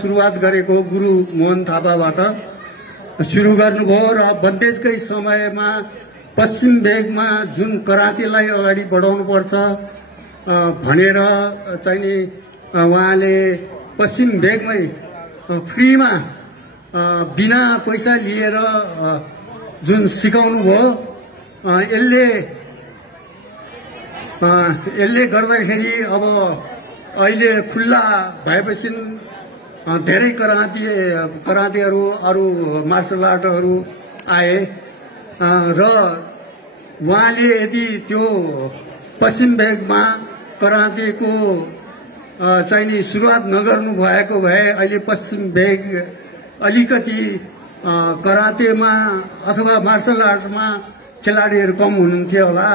सुरुवात गरेको गुरु मोहन थापाबाट सुरु गर्नुभयो र बन्देजकै समयमा पश्चिम भेगमा जुन करातेलाई अगाडि बढाउनुपर्छ भनेर चाहिँ नि उहाँले पश्चिम भेगमै फ्रीमा बिना पैसा लिएर जुन सिकाउनु भयो यसले गर्दाखेरि अब अहिले खुल्ला भएपछि धेरै करातेहरू अरू मार्शल आर्टहरू आए र उहाँले यदि त्यो पश्चिम भेगमा करातेको चाहिँ नि सुरुवात नगर्नु भएको भए अहिले पश्चिम भेग अलिकति करातेमा अथवा मार्शल आर्टमा खेलाडीहरू कम हुनुहुन्थ्यो होला।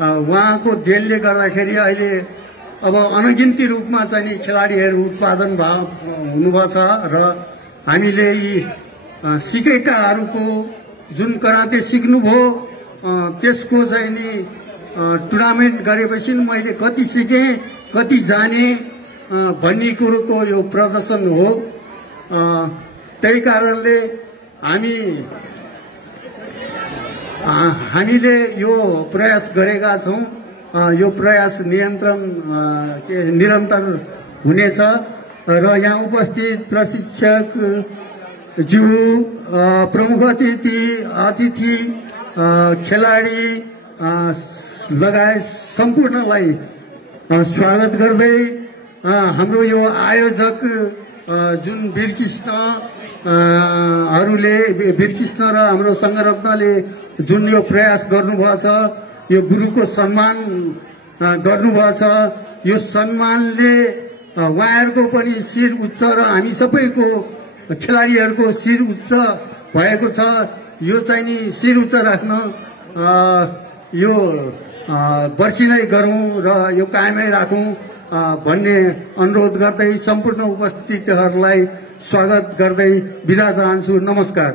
उहाँको देलले गर्दाखेरि अहिले अब अनगिन्ती रूपमा चाहिँ नि खेलाडीहरू उत्पादन हुनुभएको छ र हामीले यी सिकेकाहरूको जुन कराते सिक्नुभयो त्यसको चाहिँ नि टुर्नामेन्ट गरेपछि मैले कति सिकेँ कति जाने भन्ने कुरोको यो प्रदर्शन हो। त्यही कारणले हामीले यो प्रयास गरेका छौँ। यो प्रयास निरन्तर हुनेछ र यहाँ उपस्थित प्रशिक्षक ज्यू प्रमुख अतिथि खेलाडी लगायत सम्पूर्णलाई स्वागत गर्दै हाम्रो यो आयोजक जुन वीरकृष्ण र हाम्रो संघरत्नले जुन यो प्रयास गर्नुभएको छ यो गुरुको सम्मान गर्नुभएको छ यो सम्मानले उहाँहरूको पनि शिर उच्च र हामी सबैको खेलाडीहरूको शिर उच्च भएको छ। यो चाहिँ नि शिर उच्च राख्न यो वर्षी नै गरौँ र यो कायमै राखौँ भन्ने अनुरोध गर्दै सम्पूर्ण उपस्थितहरूलाई स्वागत गर्दै बिदा चाहन्छु। नमस्कार।